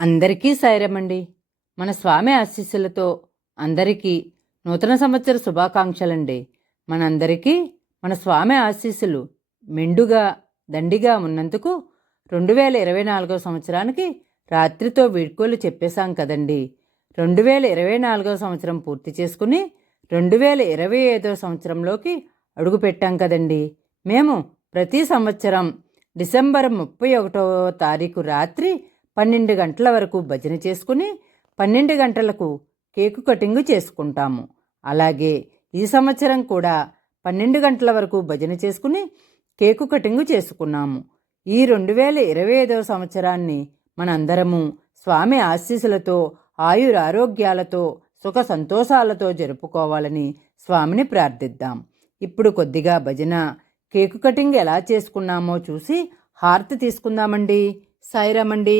అందరికీ సాయిరమండి. మన స్వామి ఆశీస్సులతో అందరికీ నూతన సంవత్సర శుభాకాంక్షలండి. మనందరికీ మన స్వామి ఆశీస్సులు మెండుగా దండిగా ఉన్నందుకు రెండు వేల ఇరవై నాలుగో సంవత్సరానికి రాత్రితో వీడ్కోలు చెప్పేశాం కదండి. రెండు వేల ఇరవై నాలుగో సంవత్సరం పూర్తి చేసుకుని రెండు వేల ఇరవై ఐదో సంవత్సరంలోకి అడుగు పెట్టాం కదండి. మేము ప్రతి సంవత్సరం డిసెంబర్ ముప్పై ఒకటో తారీఖు రాత్రి పన్నెండు గంటల వరకు భజన చేసుకుని పన్నెండు గంటలకు కేకు కటింగ్ చేసుకుంటాము. అలాగే ఈ సంవత్సరం కూడా పన్నెండు గంటల వరకు భజన చేసుకుని కేకు కటింగ్ చేసుకున్నాము. ఈ రెండు వేల ఇరవై ఐదవ సంవత్సరాన్ని మనందరము స్వామి ఆశీస్సులతో ఆయురారోగ్యాలతో సుఖ సంతోషాలతో జరుపుకోవాలని స్వామిని ప్రార్థిద్దాం. ఇప్పుడు కొద్దిగా భజన కేకు కటింగ్ ఎలా చేసుకున్నామో చూసి హారతి తీసుకుందామండి. సాయిరామండి